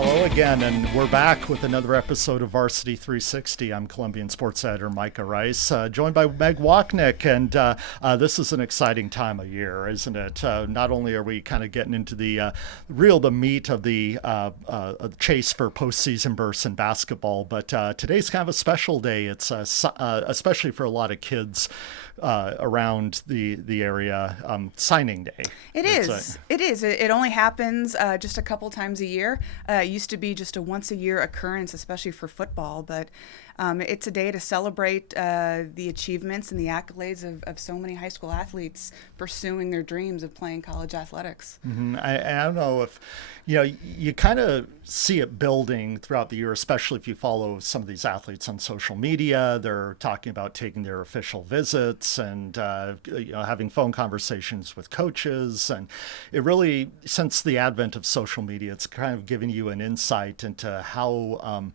Hello again, and we're back with another episode of Varsity360. I'm Columbian sports editor Micah Rice, joined by Meg Wachnick, and this is an exciting time of year, isn't it? Not only are we kind of getting into the meat of the chase for postseason bursts in basketball, but today's kind of a special day. It's especially for a lot of kids around the area, signing day. It is. It is. It only happens just a couple times a year. It used to be just a once a year occurrence, especially for football. But it's a day to celebrate the achievements and the accolades of so many high school athletes pursuing their dreams of playing college athletics. Mm-hmm. I don't know if, you kind of see it building throughout the year, especially if you follow some of these athletes on social media. They're talking about taking their official visits and having phone conversations with coaches. And it really, since the advent of social media, it's kind of giving you an insight into how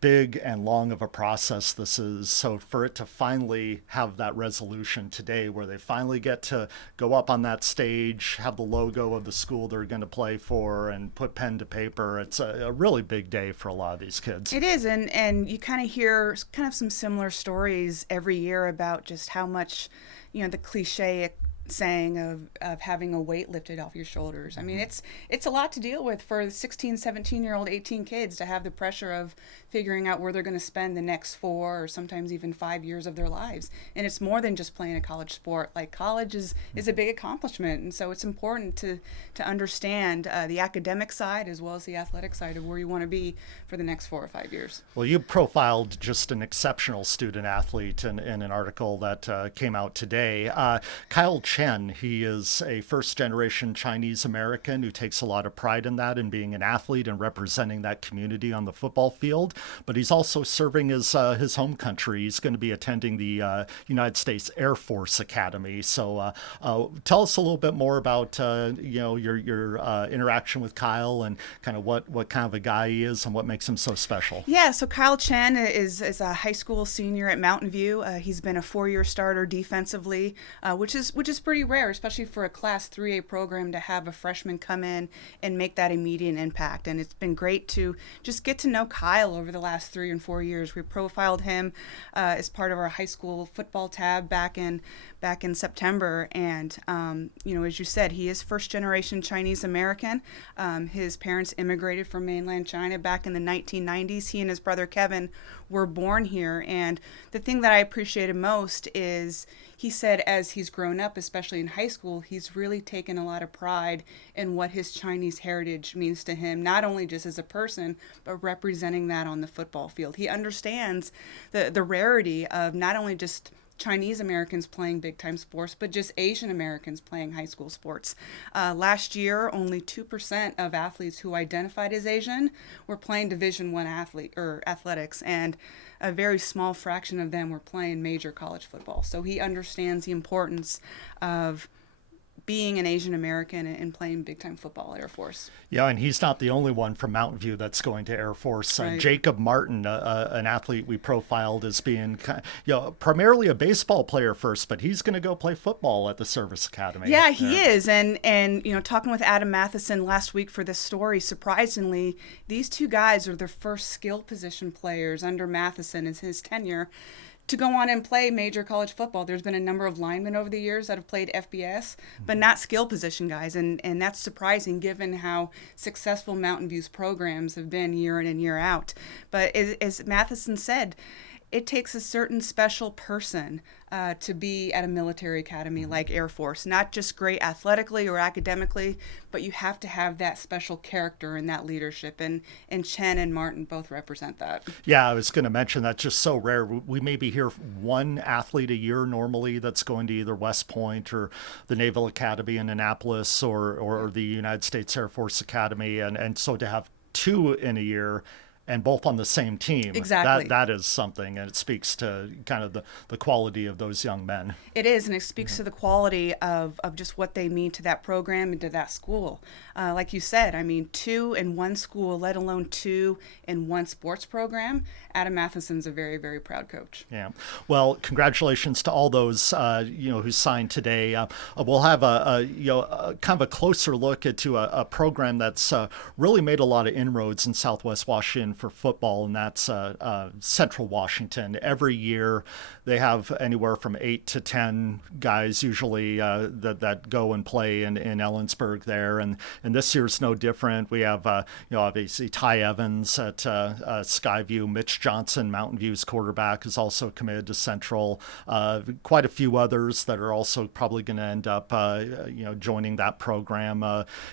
big and long of a process this is. So for it to finally have that resolution today, where they finally get to go up on that stage, have the logo of the school they're going to play for, and put pen to paper, it's a really big day for a lot of these kids. It is, and you kind of hear kind of some similar stories every year about just how much, the cliche saying of having a weight lifted off your shoulders. I mean, it's a lot to deal with for 16, 17-year-old, 18 kids to have the pressure of figuring out where they're going to spend the next 4 or sometimes even 5 years of their lives. And it's more than just playing a college sport. Like, college is a big accomplishment, and so it's important to understand the academic side as well as the athletic side of where you want to be for the next 4 or 5 years. Well, you profiled just an exceptional student athlete in an article that came out today. Kyle Chen, he is a first-generation Chinese American who takes a lot of pride in that, in being an athlete and representing that community on the football field. But he's also serving his home country. He's going to be attending the United States Air Force Academy. So tell us a little bit more about your interaction with Kyle and kind of what kind of a guy he is and what makes him so special. Yeah, so Kyle Chen is a high school senior at Mountain View. He's been a 4-year starter defensively, which is pretty rare, especially for a Class 3A program to have a freshman come in and make that immediate impact. And it's been great to just get to know Kyle over the last 3 and 4 years. We profiled him as part of our high school football tab back in September. And, as you said, he is first-generation Chinese American. His parents immigrated from mainland China back in the 1990s. He and his brother Kevin were born here. And the thing that I appreciated most is he said as he's grown up, especially in high school, he's really taken a lot of pride in what his Chinese heritage means to him, not only just as a person, but representing that on the football field. He understands the rarity of not only just Chinese Americans playing big time sports, but just Asian Americans playing high school sports. Last year, only 2% of athletes who identified as Asian were playing Division I athletics, and a very small fraction of them were playing major college football. So he understands the importance of being an Asian American and playing big time football at Air Force. Yeah, and he's not the only one from Mountain View that's going to Air Force. Right. Jacob Martin, an athlete we profiled as being primarily a baseball player first, but he's going to go play football at the Service Academy. Yeah, he is. And talking with Adam Matheson last week for this story, surprisingly, these two guys are the first skill position players under Matheson in his tenure to go on and play major college football. There's been a number of linemen over the years that have played FBS, but not skill position guys. And that's surprising given how successful Mountain View's programs have been year in and year out. But as Matheson said, it takes a certain special person to be at a military academy like Air Force. Not just great athletically or academically, but you have to have that special character and that leadership. And Chen and Martin both represent that. Yeah, I was going to mention that's just so rare. We maybe hear one athlete a year normally that's going to either West Point or the Naval Academy in Annapolis or the United States Air Force Academy. And so to have two in a year and both on the same team, that Exactly. that is something, and it speaks to kind of the quality of those young men. It is, and it speaks to the quality of just what they mean to that program and to that school. Like you said, I mean, two in one school, let alone two in one sports program. Adam Matheson's a very, very proud coach. Yeah. Well, congratulations to all those who signed today. We'll have a kind of a closer look into a program that's really made a lot of inroads in Southwest Washington for football, and that's Central Washington. Every year, they have anywhere from 8 to 10 guys usually that go and play in Ellensburg there, and this year's no different. We have obviously Ty Evans at Skyview, Mitch Johnson, Mountain View's quarterback, is also committed to Central. Quite a few others that are also probably going to end up joining that program,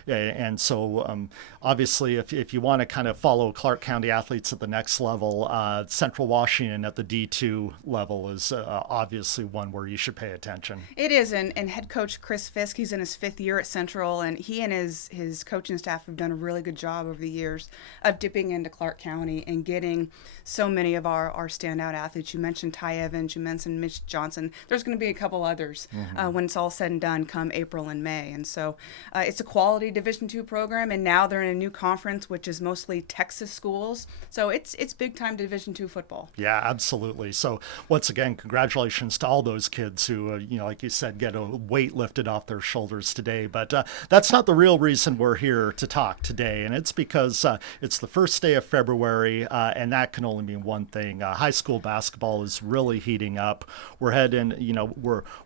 and so obviously if you want to kind of follow Clark County athletes at the next level, Central Washington at the D2 level is obviously one where you should pay attention. It is, and head coach Chris Fisk, he's in his 5th year at Central, and he and his coaching staff have done a really good job over the years of dipping into Clark County and getting so many of our standout athletes. You mentioned Ty Evans, you mentioned Mitch Johnson. There's going to be a couple others when it's all said and done come April and May, and so it's a quality Division II program, and now they're in a new conference, which is mostly Texas schools, so it's big time Division II football. Yeah, absolutely. So once again, congratulations to all those kids who, like you said, get a weight lifted off their shoulders today. But that's not the real reason we're here to talk today, and it's because it's the first day of February, and that can only mean one thing: high school basketball is really heating up. We're heading,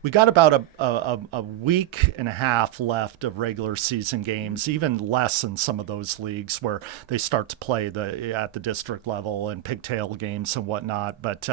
we got about a week and a half left of regular season games, even less in some of those leagues where they start to play at the district level and pigtail games and whatnot. But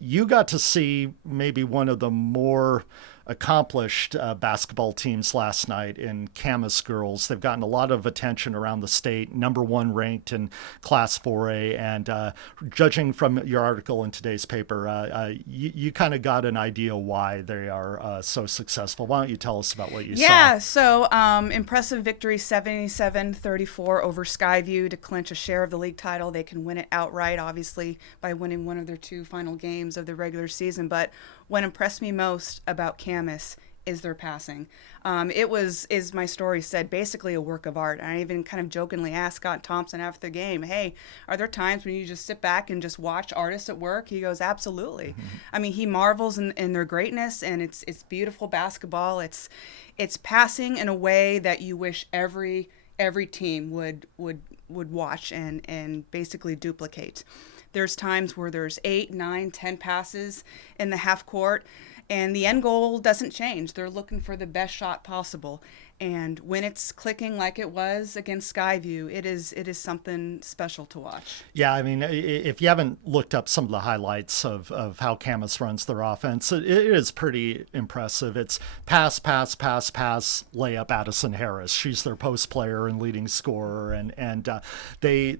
you got to see maybe one of the more accomplished basketball teams last night in Camas girls. They've gotten a lot of attention around the state, #1 ranked in Class 4A, and judging from your article in today's paper, you kind of got an idea why they are so successful. Why don't you tell us about what you saw? Yeah, so impressive victory, 77-34 over Skyview to clinch a share of the league title. They can win it outright, obviously, by winning one of their 2 final games of the regular season. But what impressed me most about Camas is their passing. It was, as my story said, basically a work of art. And I even kind of jokingly asked Scott Thompson after the game, hey, are there times when you just sit back and just watch artists at work? He goes, absolutely. I mean, he marvels in their greatness, and it's beautiful basketball. It's passing in a way that you wish every team would watch and basically duplicate. There's times where there's 8, 9, 10 passes in the half court, and the end goal doesn't change. They're looking for the best shot possible. And when it's clicking like it was against Skyview, it is something special to watch. Yeah, I mean, if you haven't looked up some of the highlights of how Camas runs their offense, it is pretty impressive. It's pass, pass, pass, pass, layup, Addison Harris. She's their post player and leading scorer, and the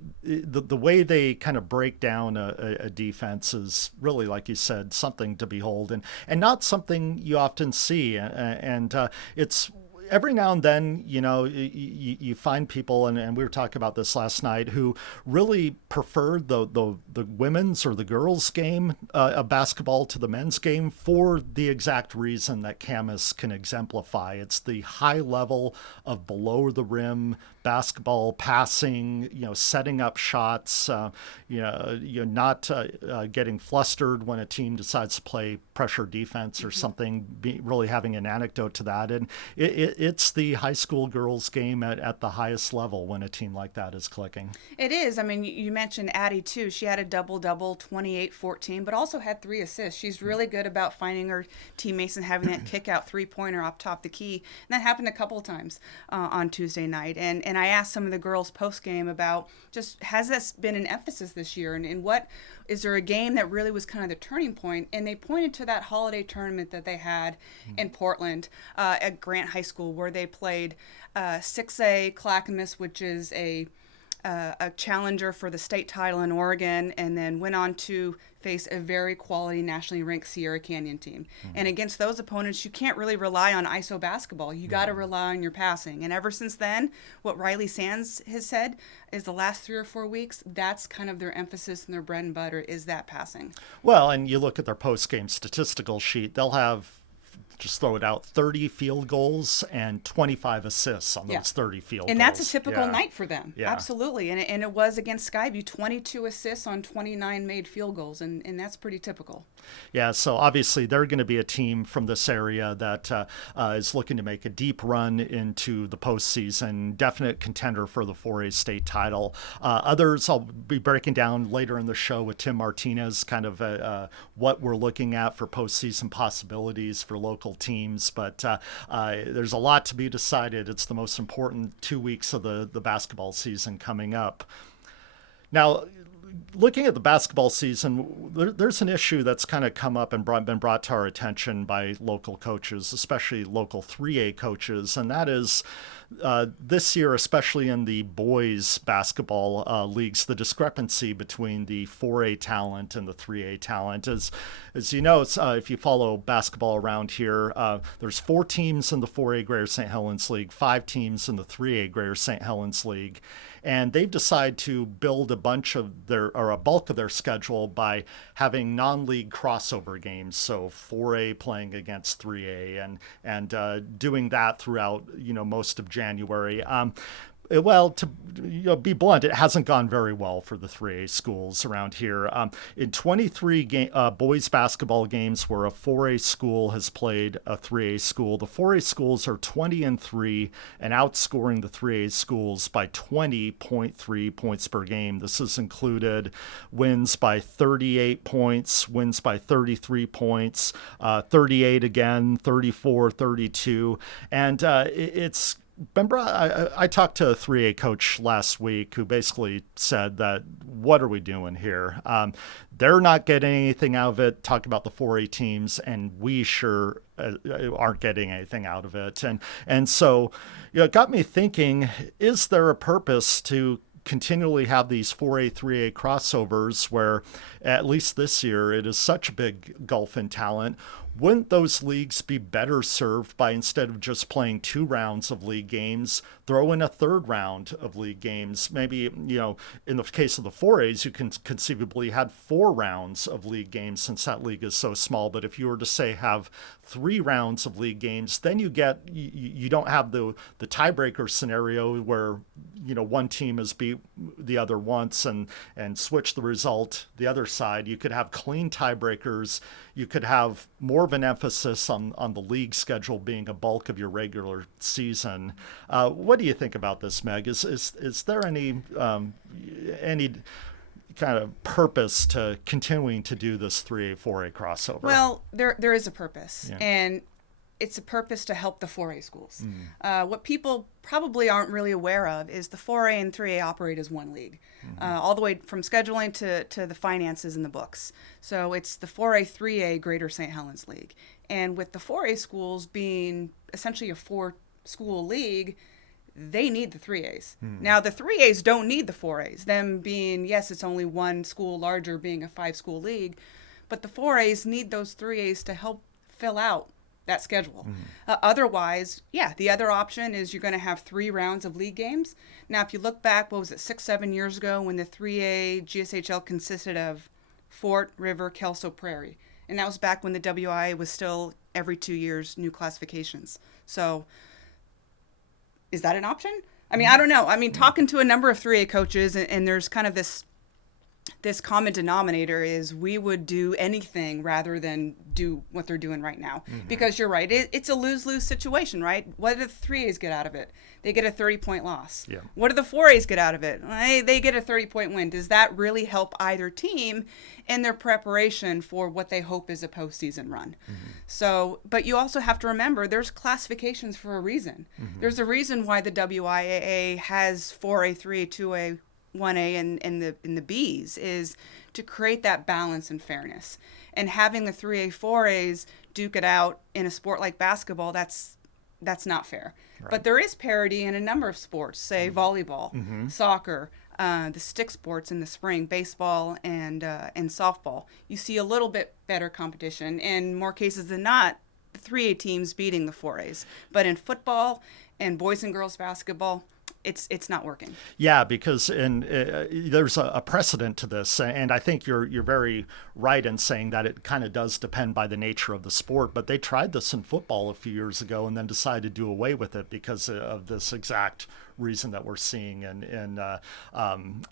way they kind of break down a defense is really, like you said, something to behold, and not something you often see, and it's every now and then, you find people, and we were talking about this last night, who really prefer the women's or the girls' game of basketball to the men's game for the exact reason that Camas can exemplify. It's the high level of below the rim basketball passing, setting up shots, you're not getting flustered when a team decides to play pressure defense or something, really having an anecdote to that. And it's the high school girls game at the highest level when a team like that is clicking. It is. I mean, you mentioned Addie, too. She had a double-double, 28-14, but also had 3 assists. She's really good about finding her teammates and having that kick-out three-pointer off top the key. And that happened a couple of times on Tuesday night. And I asked some of the girls post-game about just, has this been an emphasis this year? And what, is there a game that really was kind of the turning point? And they pointed to that holiday tournament that they had in Portland at Grant High School, where they played 6A Clackamas, which is a a challenger for the state title in Oregon, and then went on to face a very quality nationally ranked Sierra Canyon team. And against those opponents, you can't really rely on ISO basketball. You got to rely on your passing. And ever since then, what Riley Sands has said is the last 3 or 4 weeks, that's kind of their emphasis and their bread and butter is that passing. Well, and you look at their post-game statistical sheet, they'll have, just throw it out, 30 field goals and 25 assists on those 30 field goals. And that's a typical night for them. Yeah. Absolutely. And it was against Skyview, 22 assists on 29 made field goals. And that's pretty typical. Yeah, so obviously they're going to be a team from this area that is looking to make a deep run into the postseason, definite contender for the 4A state title. Others I'll be breaking down later in the show with Tim Martinez, kind of what we're looking at for postseason possibilities for local teams. But there's a lot to be decided. It's the most important 2 weeks of the basketball season coming up. Now, looking at the basketball season, there's an issue that's kind of come up and been brought to our attention by local coaches, especially local 3A coaches, and that is this year, especially in the boys basketball leagues, the discrepancy between the 4A talent and the 3A talent. As you know, if you follow basketball around here, there's 4 teams in the 4A Greater St. Helens League, 5 teams in the 3A Greater St. Helens League. And they've decided to build a bulk of their schedule by having non-league crossover games. So 4A playing against 3A and doing that throughout, most of January. Well, to be blunt, it hasn't gone very well for the 3A schools around here. In 23 boys basketball games where a 4A school has played a 3A school, the 4A schools are 20-3 and outscoring the 3A schools by 20.3 points per game. This has included wins by 38 points, wins by 33 points, 38 again, 34, 32, and it's remember, I talked to a 3A coach last week who basically said that, what are we doing here? They're not getting anything out of it, talk about the 4A teams, and we sure aren't getting anything out of it. And so it got me thinking, is there a purpose to continually have these 4A, 3A crossovers where, at least this year, it is such a big gulf in talent? Wouldn't those leagues be better served by, instead of just playing 2 rounds of league games, throw in a 3rd round of league games? Maybe, in the case of the 4As, you can conceivably had 4 rounds of league games since that league is so small. But if you were to say have 3 rounds of league games, then you don't have the tiebreaker scenario where, one team has beat the other once and switch the result the other side. You could have clean tiebreakers. You could have more of an emphasis on the league schedule being a bulk of your regular season. What do you think about this, Meg? Is there any kind of purpose to continuing to do this 3A, 4A crossover? Well, there is a purpose, Yeah. and it's a purpose to help the 4A schools. What people probably aren't really aware of is the 4A and 3A operate as one league, all the way from scheduling to the finances and the books. So it's the 4A, 3A Greater St. Helens League. And with the 4A schools being essentially a 4-school league, they need the 3As. Now, the 3As don't need the 4As, them being, yes, it's only one school larger, being a 5-school league, but the 4As need those 3As to help fill out that schedule. Otherwise, the other option is you're going to have 3 rounds of league games. Now, if you look back, 6-7 years ago when the 3A GSHL consisted of Fort, River, Kelso, Prairie. And that was back when the WIA was still every 2 years new classifications. So is that an option? I mean, I don't know. I mean, talking to a number of 3A coaches, and there's kind of this common denominator is we would do anything rather than do what they're doing right now. Because you're right, it's a lose-lose situation, right? What do the 3As get out of it? They get a 30-point loss. Yeah. What do the 4As get out of it? They get a 30-point win. Does that really help either team in their preparation for what they hope is a postseason run? So, but you also have to remember there's classifications for a reason. There's a reason why the WIAA has 4A, 3A, 2A, 1A and the Bs is to create that balance and fairness. And having the 3A, 4As duke it out in a sport like basketball, that's not fair. Right. But there is parity in a number of sports, say volleyball, soccer, the stick sports in the spring, baseball and softball, you see a little bit better competition. In more cases than not, the 3A teams beating the 4As. But in football and boys and girls basketball, it's not working. Yeah, because there's a precedent to this, and I think you're very right in saying that it kind of does depend by the nature of the sport. But they tried this in football a few years ago and then decided to do away with it because of this exact reason that we're seeing,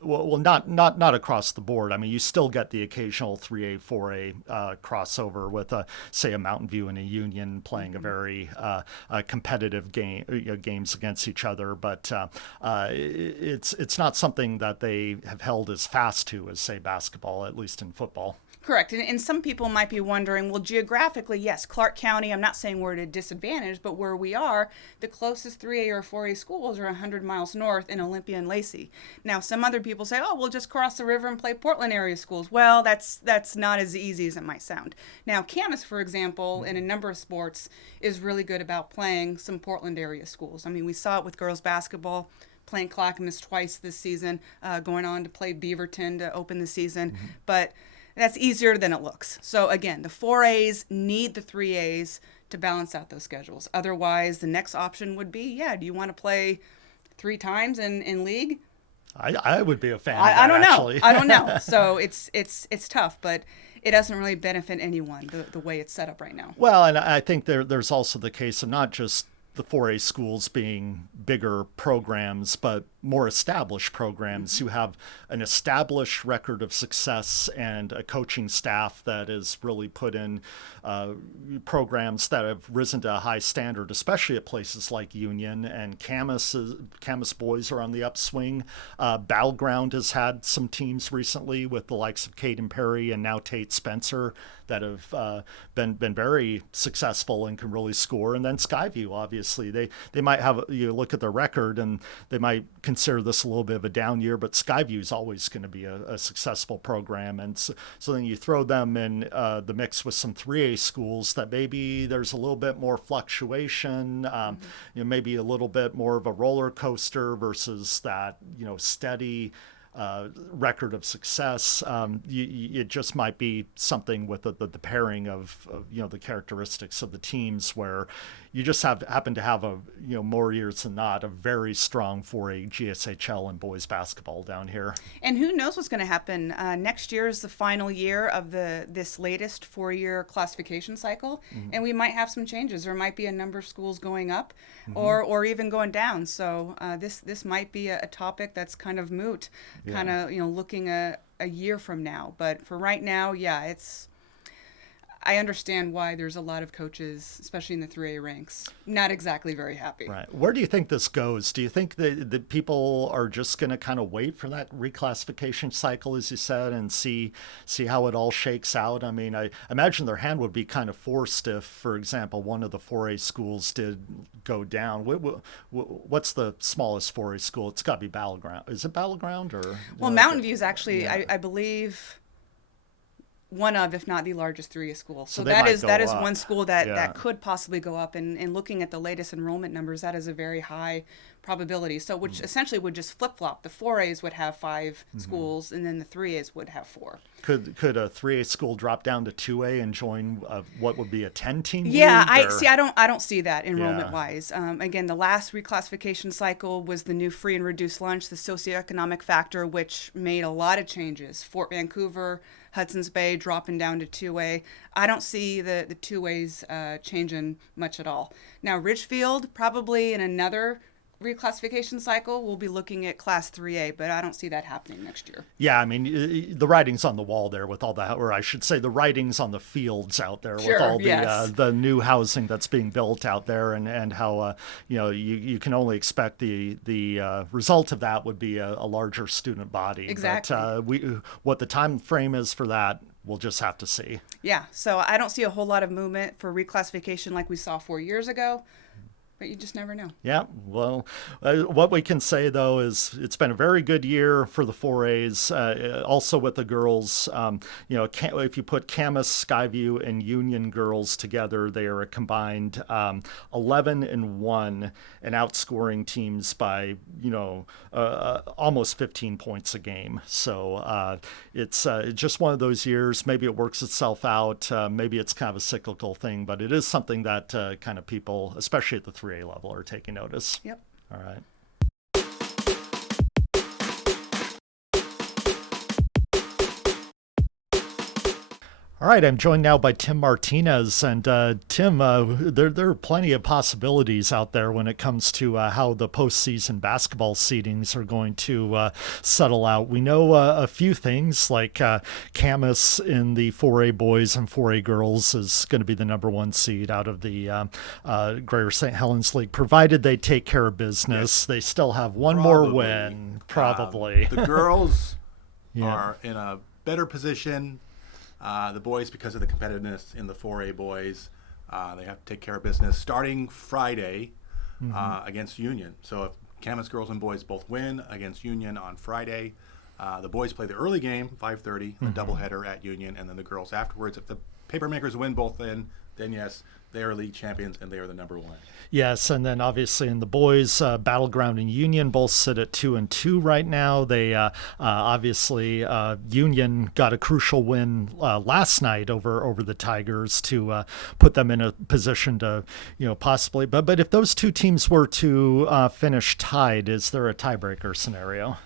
well, not across the board. I mean, you still get the occasional 3A 4A crossover with say a Mountain View and a Union playing a very competitive games against each other, but it's not something that they have held as fast to as say basketball, at least in football. Correct. And some people might be wondering, well, geographically, yes, Clark County, I'm not saying we're at a disadvantage, but where we are, the closest 3A or 4A schools are 100 miles north in Olympia and Lacey. Now, some other people say, oh, we'll just cross the river and play Portland area schools. Well, that's not as easy as it might sound. Now, Camas, for example, in a number of sports, is really good about playing some Portland area schools. I mean, we saw it with girls basketball, playing Clackamas twice this season, going on to play Beaverton to open the season. But that's easier than it looks. So again, the 4As need the 3As to balance out those schedules. Otherwise, the next option would be, yeah, do you want to play 3 times in league? I would be a fan. I don't know. Actually. I don't know. So it's tough, but it doesn't really benefit anyone the way it's set up right now. Well, and I think there's also the case of not just the 4A schools being bigger programs, but more established programs who have an established record of success and a coaching staff that has really put in programs that have risen to a high standard, especially at places like Union and Camas. Camas boys are on the upswing. Battleground has had some teams recently with the likes of Caden Perry and now Tate Spencer that have been very successful and can really score. And then Skyview, obviously, they might have, you look at their record and they might consider this a little bit of a down year, but Skyview is always going to be a successful program. And so then you throw them in the mix with some 3A schools that maybe there's a little bit more fluctuation, maybe a little bit more of a roller coaster versus that, steady record of success. It just might be something with the pairing of the characteristics of the teams where you just happen to have more years than not a very strong 4A GSHL and boys basketball down here. And who knows what's going to happen? Next year is the final year of this latest 4-year classification cycle, and we might have some changes. There might be a number of schools going up, or even going down. So this might be a topic that's kind of moot, kind of looking a year from now. But for right now, yeah, I understand why there's a lot of coaches, especially in the 3A ranks, not exactly very happy. Right. Where do you think this goes? Do you think that people are just going to kind of wait for that reclassification cycle, as you said, and see how it all shakes out? I mean, I imagine their hand would be kind of forced if, for example, one of the 4A schools did go down. What's the smallest 4A school? It's got to be Battleground. Is it Battleground or? Well, Mountain View is actually, I believe, one of, if not the largest 3A school. So that is one school that could possibly go up. And looking at the latest enrollment numbers, that is a very high probability. So which essentially would just flip-flop. The 4As would have 5 schools, and then the 3As would have 4. Could a 3A school drop down to 2A and join what would be a 10-team league? Yeah, I don't see that enrollment-wise. Again, the last reclassification cycle was the new free and reduced lunch, the socioeconomic factor, which made a lot of changes. Fort Vancouver, Hudson's Bay dropping down to 2A. I don't see the 2As changing much at all. Now, Ridgefield, probably in another reclassification cycle, we'll be looking at Class 3A, but I don't see that happening next year. Yeah, I mean, the writing's on the wall there with all that, or I should say the writing's on the fields out there with all the new housing that's being built out there, and how, you can only expect the result of that would be a larger student body. Exactly. But what the time frame is for that, we'll just have to see. Yeah, so I don't see a whole lot of movement for reclassification like we saw 4 years ago. But you just never know. Yeah, well, what we can say though is it's been a very good year for the 4As. Also with the girls, if you put Camas, Skyview, and Union girls together, they are a combined 11-1 and outscoring teams by almost 15 points a game. So it's just one of those years. Maybe it works itself out. Maybe it's kind of a cyclical thing, but it is something that kind of people, especially at the 3A level, are taking notice. Yep. All right. All right, I'm joined now by Tim Martinez. And Tim, there are plenty of possibilities out there when it comes to how the postseason basketball seedings are going to settle out. We know a few things, like Camas in the 4A boys and 4A girls is going to be the number one seed out of the Greater St. Helens League, provided they take care of business. Yes. They still have one more win, probably. The girls Yeah. are in a better position. The boys, because of the competitiveness in the 4A boys, they have to take care of business starting Friday against Union. So if Camas girls and boys both win against Union on Friday, the boys play the early game, 5:30, a doubleheader at Union, and then the girls afterwards. If the Papermakers win both then yes, they are league champions and they are the number one. Yes, and then obviously in the boys, Battleground and Union both sit at 2-2 right now. They obviously Union got a crucial win last night over the Tigers to put them in a position to possibly. But if those two teams were to finish tied, is there a tiebreaker scenario?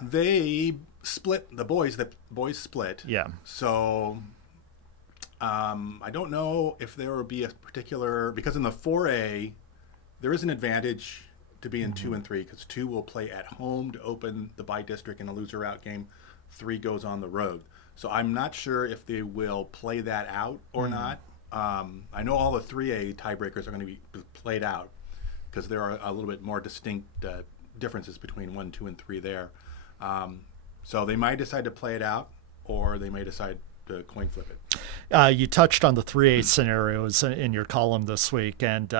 They split the boys. The boys split. Yeah. So. I don't know if there will be a particular, because in the 4A, there is an advantage to being 2 and 3, because 2 will play at home to open the bye district in a loser out game. 3 goes on the road. So I'm not sure if they will play that out or not. I know all the 3A tiebreakers are going to be played out because there are a little bit more distinct differences between 1, 2, and 3 there. So they might decide to play it out, or they may decide to coin flip it. You touched on the 3A scenarios in your column this week, and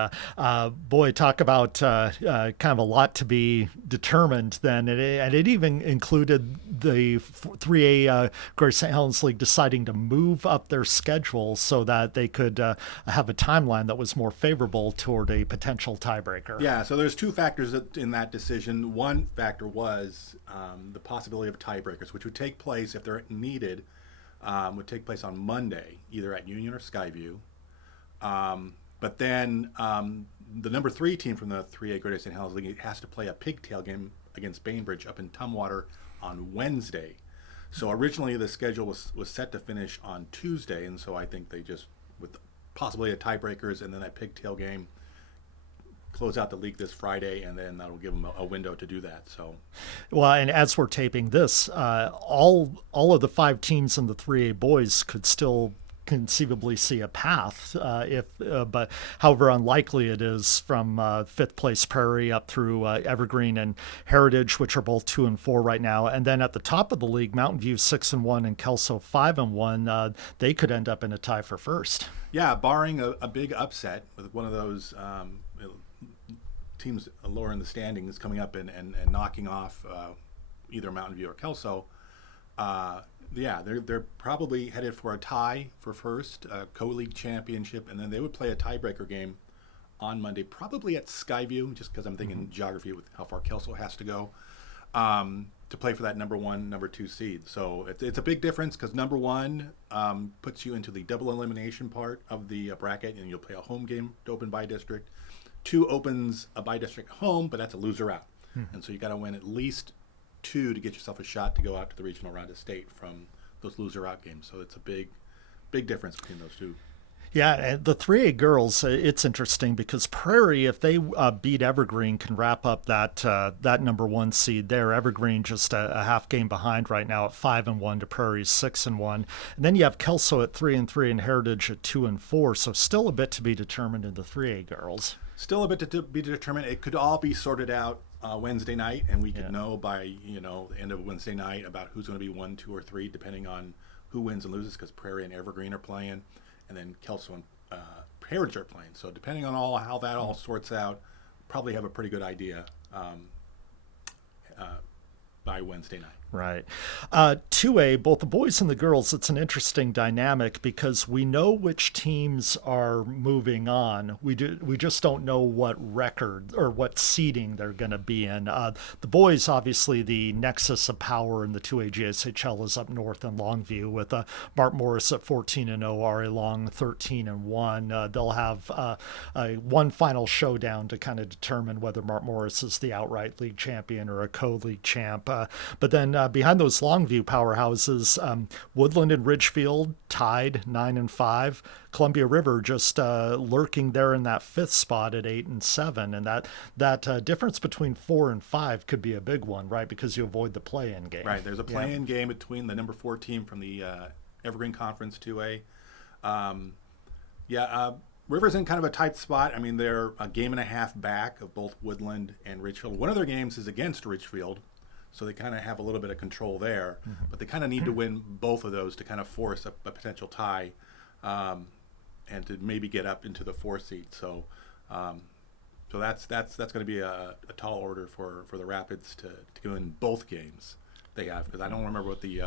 boy, talk about kind of a lot to be determined then. And it even included the 3A Greater St. Helens League deciding to move up their schedule so that they could have a timeline that was more favorable toward a potential tiebreaker. Yeah, so there's two factors in that decision. One factor was the possibility of tiebreakers, which would take place if they're needed. Would take place on Monday, either at Union or Skyview. But then the number 3 team from the 3A Greater St. Helens League has to play a pigtail game against Bainbridge up in Tumwater on Wednesday. So originally the schedule was set to finish on Tuesday, and so I think they just, with possibly a tiebreakers and then that pigtail game, close out the league this Friday, and then that'll give them a window to do that. So, well, and as we're taping this, all of the 5 teams in the 3A boys could still conceivably see a path, but however unlikely it is from 5th place Prairie up through Evergreen and Heritage, which are both 2 and 4 right now, and then at the top of the league, Mountain View 6-1 and Kelso 5-1. They could end up in a tie for first. Yeah, barring a big upset with one of those teams lower in the standings coming up and knocking off either Mountain View or Kelso. They're probably headed for a tie for first, co-league championship, and then they would play a tiebreaker game on Monday, probably at Skyview, just because I'm thinking geography with how far Kelso has to go, to play for that number 1, number 2 seed. So it's a big difference because number 1 puts you into the double elimination part of the bracket, and you'll play a home game to open bye district. 2 opens a bye district home, but that's a loser out. And so you got to win at least 2 to get yourself a shot to go out to the regional round of state from those loser out games. So it's a big difference between those two. Yeah, and the 3A girls, it's interesting because Prairie, if they beat Evergreen, can wrap up that number 1 seed there. Evergreen just a half game behind right now at 5-1 to Prairie's 6-1. And then you have Kelso at 3-3 and Heritage at 2-4. So still a bit to be determined in the 3A girls. Still a bit to be determined. It could all be sorted out Wednesday night, and we could know by the end of Wednesday night about who's going to be 1, 2, or 3, depending on who wins and loses, because Prairie and Evergreen are playing, and then Kelso and parents are playing. So depending on how that all sorts out, probably have a pretty good idea by Wednesday night. Right. 2A, both the boys and the girls, it's an interesting dynamic because we know which teams are moving on. We just don't know what record or what seeding they're going to be in. The boys, obviously, the nexus of power in the 2A GSHL is up north in Longview with Mark Morris at 14-0, Ari Long 13-1. They'll have one final showdown to kind of determine whether Mark Morris is the outright league champion or a co-league champ. But then behind those Longview powerhouses, Woodland and Ridgefield tied 9-5. Columbia River just lurking there in that fifth spot at 8-7, and that difference between 4 and 5 could be a big one, right? Because you avoid the play-in game. Right. There's a play-in game between the number 4 team from the Evergreen Conference 2A. River's in kind of a tight spot. I mean, they're a game and a half back of both Woodland and Ridgefield. One of their games is against Ridgefield, so they kind of have a little bit of control there. Mm-hmm. But they kind of need to win both of those to kind of force a potential tie and to maybe get up into the 4 seed. So that's going to be a tall order for the Rapids to go in both games they have. Because I don't remember what the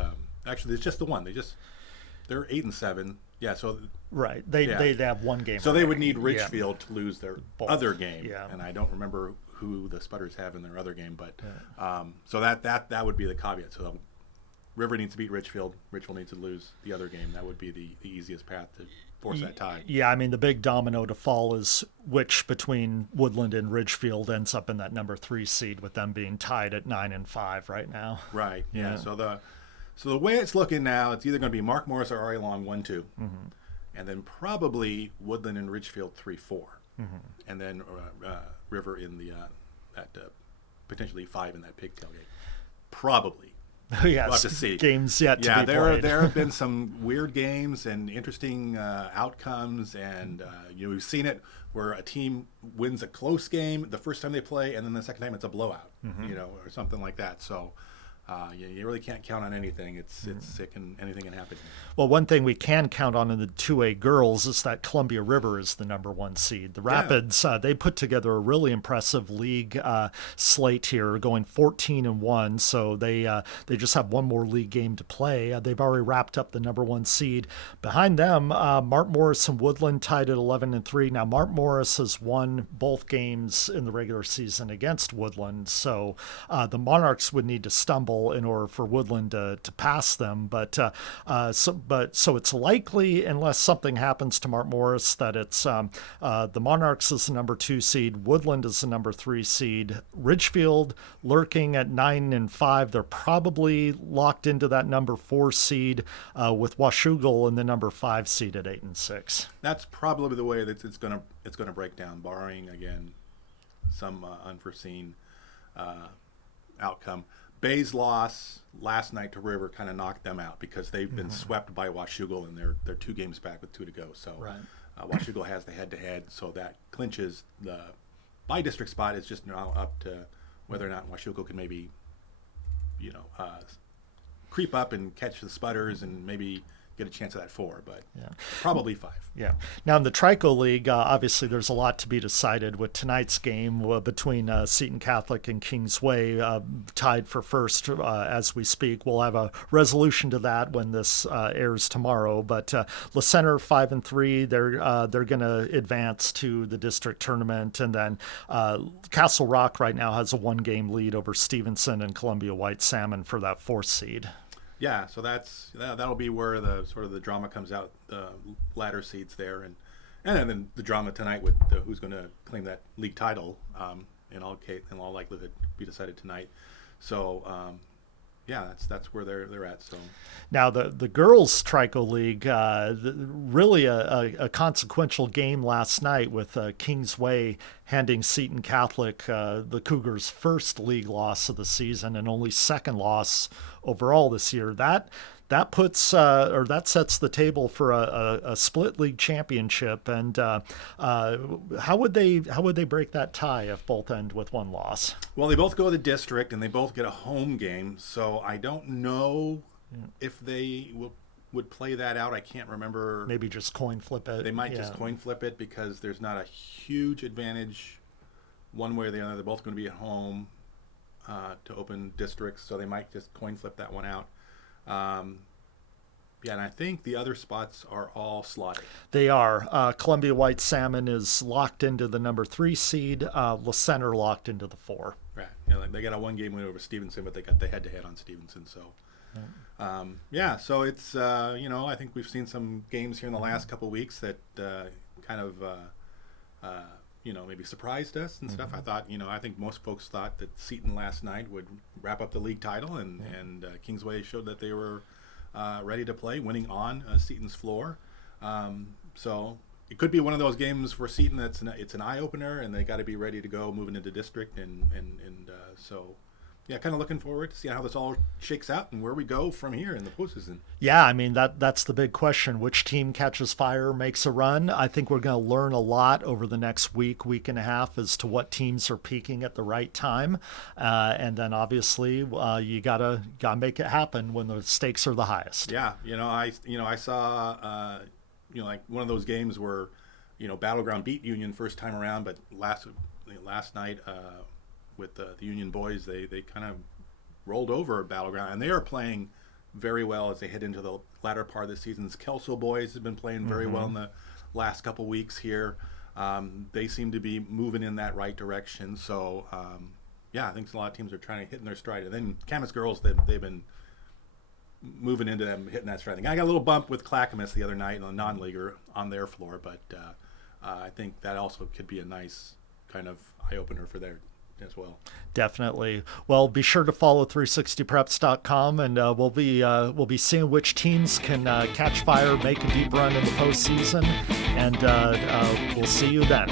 actually, it's just the one. They're 8-7. Yeah, so right. They have one game. So they would need Ridgefield to lose their both. Other game. Yeah. And I don't remember who the Spudders have in their other game, but so that would be the caveat. So River needs to beat Ridgefield. Ridgefield needs to lose the other game. That would be the easiest path to force that tie. Yeah, I mean, the big domino to fall is which between Woodland and Ridgefield ends up in that number 3 seed, with them being tied at 9-5 right now. Right. Yeah. So the way it's looking now, it's either going to be Mark Morris or Ari Long 1-2, mm-hmm. and then probably Woodland and Ridgefield 3-4, mm-hmm. and then River in the potentially 5 in that pigtail game. Probably. Yes, we'll have to see. Games yet to be played. There have been some weird games and interesting outcomes, and we've seen it where a team wins a close game the first time they play, and then the second time it's a blowout, mm-hmm. Or something like that. So. You really can't count on anything. Anything can happen. Well, one thing we can count on in the 2A girls is that Columbia River is the number 1 seed. The Rapids, they put together a really impressive league slate here, going 14-1. So they just have one more league game to play. They've already wrapped up the number 1 seed. Behind them, Mark Morris and Woodland tied at 11-3. Now, Mark Morris has won both games in the regular season against Woodland, so the Monarchs would need to stumble in order for Woodland to pass them, so it's likely, unless something happens to Mark Morris, that it's the Monarchs is the number 2 seed, Woodland is the number 3 seed, Ridgefield lurking at 9-5. They're probably locked into that number 4 seed with Washougal in the number 5 seed at 8-6. That's probably the way that it's going to break down, barring again some unforeseen outcome. Bay's loss last night to River kind of knocked them out because they've been swept by Washougal, and they're 2 games back with 2 to go. So right. Washougal has the head-to-head, so that clinches the by-district spot. It's just now up to whether or not Washougal can maybe, creep up and catch the Spudders and maybe get a chance at that 4, but probably 5. Yeah. Now in the Trico League, obviously there's a lot to be decided with tonight's game between Seton Catholic and Kingsway tied for first as we speak. We'll have a resolution to that when this airs tomorrow. But La Center 5-3, they're going to advance to the district tournament, and then Castle Rock right now has a 1-game lead over Stevenson and Columbia White Salmon for that 4th seed. Yeah, so that'll be where the sort of the drama comes out, the ladder seeds there, and then the drama tonight with who's going to claim that league title. In all likelihood, be decided tonight. So that's where they're at. So now the girls Trico League, really a consequential game last night with Kingsway handing Seton Catholic the Cougars' first league loss of the season and only 2nd loss overall this year. That puts that sets the table for a split league championship. And how would they break that tie if both end with 1 loss? Well, they both go to the district and they both get a home game. So I don't know if they will would play that out. I can't remember. Maybe just coin flip it. They might Yeah. just coin flip it because there's not a huge advantage one way or the other. They're both going to be at home to open districts, so they might just coin flip that one out. Yeah, and I think the other spots are all slotted. They are. Columbia White Salmon is locked into the number 3 seed. La Center locked into the 4. Right. You know, like they got a 1-game win over Stevenson, but they got the head-to-head on Stevenson. So, yeah. So it's I think we've seen some games here in the last couple weeks that kind of maybe surprised us and stuff. I think most folks thought that Seton last night would wrap up the league title, and Kingsway showed that they were ready to play, winning on Seton's floor. So it could be one of those games for Seton it's an eye opener, and they got to be ready to go moving into district, and so. Yeah, kind of looking forward to see how this all shakes out and where we go from here in the postseason. Yeah, I mean, that's the big question. Which team catches fire, makes a run? I think we're going to learn a lot over the next week and a half as to what teams are peaking at the right time. And then obviously you gotta make it happen when the stakes are the highest. Yeah, I saw like one of those games where Battleground beat Union first time around, but last night with the Union boys, they kind of rolled over Battleground, and they are playing very well as they head into the latter part of the season. Kelso boys have been playing very well in the last couple weeks here. They seem to be moving in that right direction. So, I think a lot of teams are trying to hit in their stride. And then Camas girls, they've been moving into them, hitting that stride. I got a little bump with Clackamas the other night in a non-leaguer on their floor, but I think that also could be a nice kind of eye-opener for their as well. Definitely. Well, be sure to follow 360preps.com, and we'll be seeing which teams can catch fire, make a deep run in the postseason, and we'll see you then.